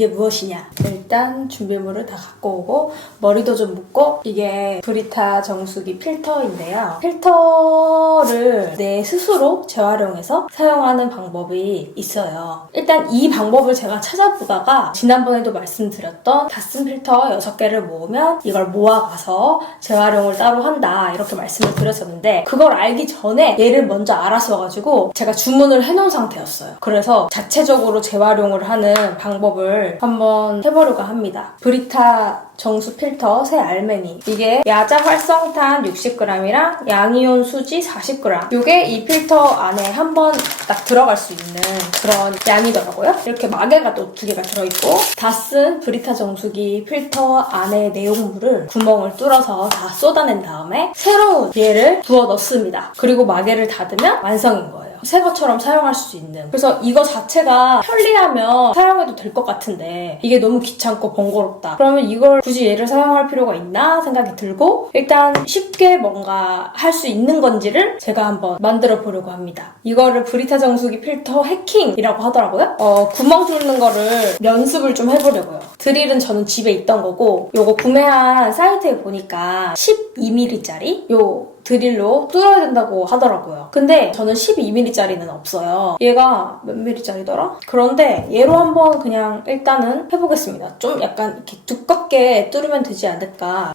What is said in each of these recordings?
이게 무엇이냐? 일단 준비물을 다 갖고 오고 머리도 좀 묶고, 이게 브리타 정수기 필터인데요. 필터를 내 스스로 재활용해서 사용하는 방법이 있어요. 일단 이 방법을 제가 찾아보다가 지난번에도 말씀드렸던 다슨 필터 6개를 모으면 이걸 모아가서 재활용을 따로 한다, 이렇게 말씀을 드렸었는데, 그걸 알기 전에 얘를 먼저 알았어가지고 제가 주문을 해놓은 상태였어요. 그래서 자체적으로 재활용을 하는 방법을 한번 해보려고 합니다. 브리타 정수 필터 새 알맹이, 이게 야자 활성탄 60g이랑 양이온 수지 40g, 이게 이 필터 안에 한번 딱 들어갈 수 있는 그런 양이더라고요. 이렇게 마개가 또 2개가 들어있고, 다슨 브리타 정수기 필터 안에 내용물을 구멍을 뚫어서 다 쏟아낸 다음에 새로운 얘를 부어 넣습니다. 그리고 마개를 닫으면 완성인 거예요. 새 것처럼 사용할 수 있는. 그래서 이거 자체가 편리하면 사용해도 될 것 같은데 이게 너무 귀찮고 번거롭다, 그러면 이걸 굳이 얘를 사용할 필요가 있나 생각이 들고, 일단 쉽게 뭔가 할 수 있는 건지를 제가 한번 만들어 보려고 합니다. 이거를 브리타 정수기 필터 해킹이라고 하더라고요. 구멍 뚫는 거를 연습을 좀 해보려고요. 드릴은 저는 집에 있던 거고, 요거 구매한 사이트에 보니까 12mm짜리 요 드릴로 뚫어야 된다고 하더라고요. 근데 저는 12mm짜리는 없어요. 얘가 몇 mm짜리더라? 그런데 얘로 한번 그냥 일단은 해보겠습니다. 좀 약간 이렇게 두껍게 뚫으면 되지 않을까.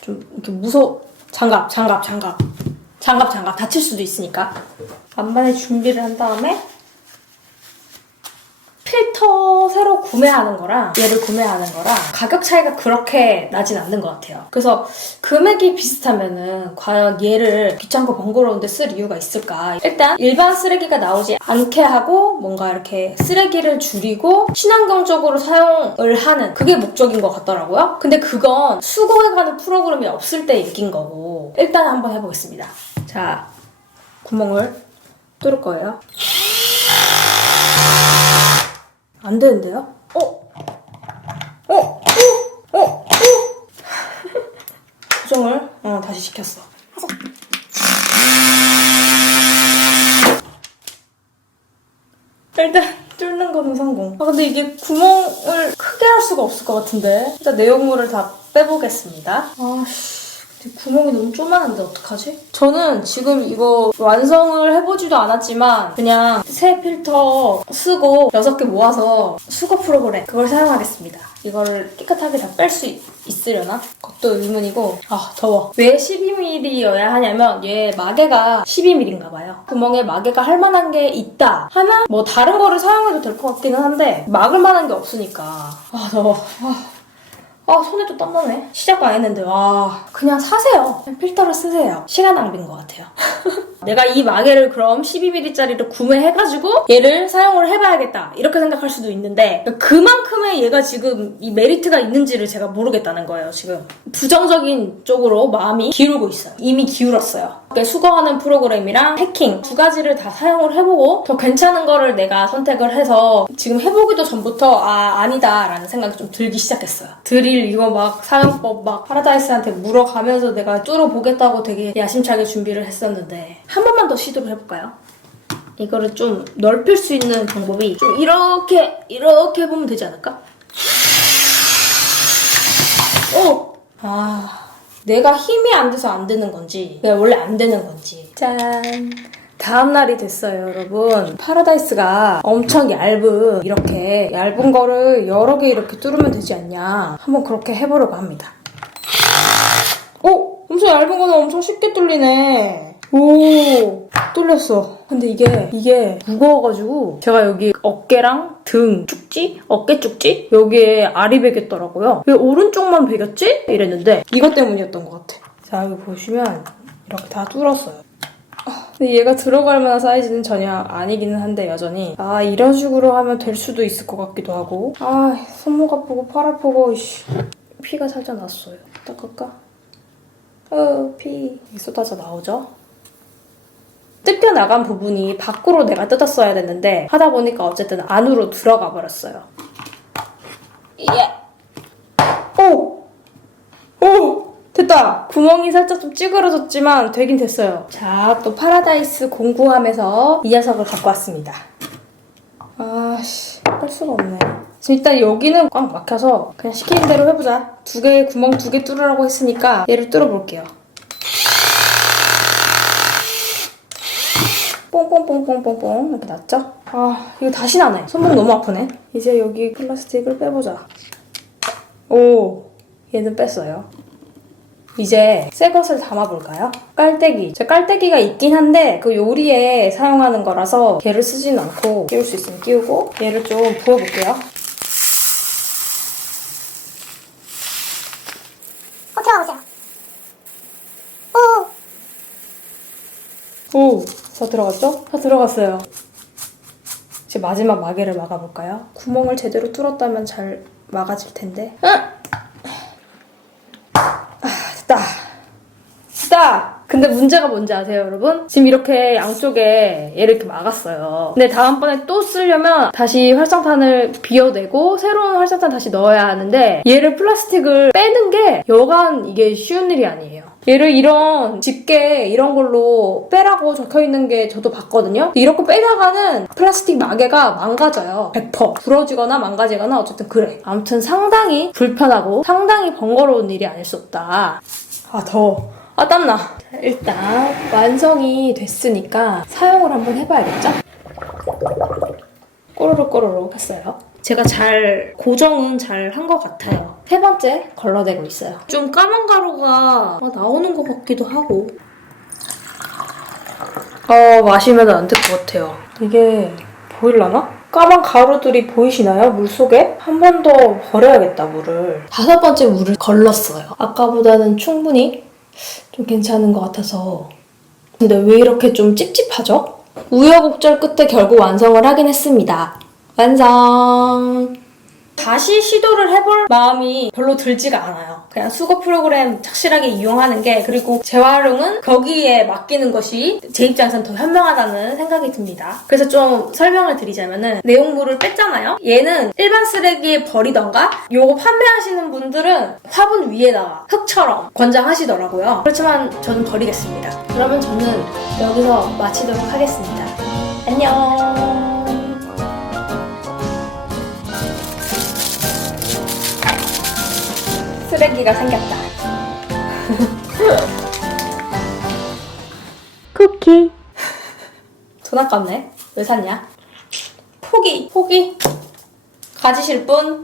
좀 이렇게 장갑 다칠 수도 있으니까. 만반의 준비를 한 다음에 필터 새로 구매하는 거랑 얘를 구매하는 거랑 가격 차이가 그렇게 나진 않는 것 같아요. 그래서 금액이 비슷하면은 과연 얘를 귀찮고 번거로운데 쓸 이유가 있을까? 일단 일반 쓰레기가 나오지 않게 하고 뭔가 이렇게 쓰레기를 줄이고 친환경적으로 사용을 하는, 그게 목적인 것 같더라고요. 근데 그건 수거해가는 프로그램이 없을 때 얘기인 거고, 일단 한번 해보겠습니다. 자, 구멍을 뚫을 거예요. 안 되는데요? 고정을 다시 시켰어. 일단 뚫는 거는 성공. 근데 이게 구멍을 크게 할 수가 없을 것 같은데. 일단 내용물을 다 빼보겠습니다. 구멍이 너무 쪼만한데 어떡하지? 저는 지금 이거 완성을 해보지도 않았지만 그냥 새 필터 쓰고 6개 모아서 수거 프로그램 그걸 사용하겠습니다. 이거를 깨끗하게 다 뺄 수 있으려나? 그것도 의문이고. 더워. 왜 12mm여야 하냐면 얘 마개가 12mm인가 봐요. 구멍에 마개가 할 만한 게 있다 하면 뭐 다른 거를 사용해도 될 것 같기는 한데 막을 만한 게 없으니까. 더워. 손에도 땀나네. 시작도 안 했는데. 그냥 사세요. 그냥 필터를 쓰세요. 시간 낭비인 것 같아요. 내가 이 마개를 그럼 12mm짜리를 구매해가지고 얘를 사용을 해봐야겠다, 이렇게 생각할 수도 있는데, 그만큼의 얘가 지금 이 메리트가 있는지를 제가 모르겠다는 거예요. 지금 부정적인 쪽으로 마음이 기울고 있어요. 이미 기울었어요. 수거하는 프로그램이랑 해킹 2가지를 다 사용을 해보고 더 괜찮은 거를 내가 선택을 해서 지금 해보기도 전부터 아니다 라는 생각이 좀 들기 시작했어요. 드릴 이거 막 사용법 막 파라다이스한테 물어가면서 내가 뚫어보겠다고 되게 야심차게 준비를 했었는데, 한 번만 더 시도를 해볼까요? 이거를 좀 넓힐 수 있는 방법이 좀 이렇게 해보면 되지 않을까? 내가 힘이 안 돼서 안 되는 건지 내가 원래 안 되는 건지. 짠! 다음날이 됐어요, 여러분. 파라다이스가 엄청 이렇게 얇은 거를 여러 개 이렇게 뚫으면 되지 않냐, 한번 그렇게 해보려고 합니다. 엄청 얇은 거는 엄청 쉽게 뚫리네. 뚫렸어. 근데 이게 무거워가지고 제가 여기 어깨랑 등 축지? 어깨 축지? 여기에 알이 베겼더라고요. 왜 오른쪽만 베겼지? 이랬는데 이것 때문이었던 것 같아. 자, 여기 보시면 이렇게 다 뚫었어요. 근데 얘가 들어갈 만한 사이즈는 전혀 아니기는 한데 여전히 이런 식으로 하면 될 수도 있을 것 같기도 하고. 손목 아프고 팔 아프고. 피가 살짝 났어요. 닦을까? 피 쏟아져 나오죠? 뜯겨나간 부분이 밖으로 내가 뜯었어야 됐는데 하다 보니까 어쨌든 안으로 들어가 버렸어요. 됐다! 구멍이 살짝 좀 찌그러졌지만 되긴 됐어요. 자, 또 파라다이스 공구함에서 이 녀석을 갖고 왔습니다. 뺄 수가 없네. 지금 일단 여기는 꽉 막혀서 그냥 시키는 대로 해보자. 구멍 2개 뚫으라고 했으니까 얘를 뚫어볼게요. 뽕뽕뽕뽕뽕뽕 이렇게 났죠? 아, 이거 다시 나네. 손목 너무 아프네. 이제 여기 플라스틱을 빼보자. 오, 얘는 뺐어요. 이제 새 것을 담아볼까요? 깔때기. 저 깔때기가 있긴 한데 그 요리에 사용하는 거라서 걔를 쓰진 않고 끼울 수 있으면 끼우고 얘를 좀 부어볼게요. 들어오세요. 오! 다 들어갔죠? 다 들어갔어요. 이제 마지막 마개를 막아볼까요? 구멍을 제대로 뚫었다면 잘 막아질 텐데. 됐다. 됐다! 근데 문제가 뭔지 아세요, 여러분? 지금 이렇게 양쪽에 얘를 이렇게 막았어요. 근데 다음번에 또 쓰려면 다시 활성탄을 비워내고 새로운 활성탄 다시 넣어야 하는데 얘를 플라스틱을 빼는 게 여간 이게 쉬운 일이 아니에요. 얘를 이런 집게 이런 걸로 빼라고 적혀있는 게 저도 봤거든요. 이렇게 빼다가는 플라스틱 마개가 망가져요. 100%. 부러지거나 망가지거나 어쨌든 그래. 아무튼 상당히 불편하고 상당히 번거로운 일이 아닐 수 없다. 아, 더워. 아, 땀나. 일단 완성이 됐으니까 사용을 한번 해봐야겠죠? 꼬르륵 했어요. 제가 고정은 잘 한 것 같아요. 3번째 걸러내고 있어요. 좀 까만 가루가 나오는 것 같기도 하고. 마시면 안 될 것 같아요. 이게 보일라나? 까만 가루들이 보이시나요? 물속에? 한 번 더 버려야겠다, 물을. 5번째 물을 걸렀어요. 아까보다는 충분히 좀 괜찮은 것 같아서. 근데 왜 이렇게 좀 찝찝하죠? 우여곡절 끝에 결국 완성을 하긴 했습니다. 완성! 다시 시도를 해볼 마음이 별로 들지가 않아요. 그냥 수거 프로그램 착실하게 이용하는 게, 그리고 재활용은 거기에 맡기는 것이 제 입장에선 더 현명하다는 생각이 듭니다. 그래서 좀 설명을 드리자면은 내용물을 뺐잖아요? 얘는 일반 쓰레기에 버리던가 요거 판매하시는 분들은 화분 위에다가 흙처럼 권장하시더라고요. 그렇지만 저는 버리겠습니다. 그러면 저는 여기서 마치도록 하겠습니다. 안녕! 쓰레기가 생겼다. 쿠키. 돈 아깝네. 왜 샀냐? 포기. 가지실 분?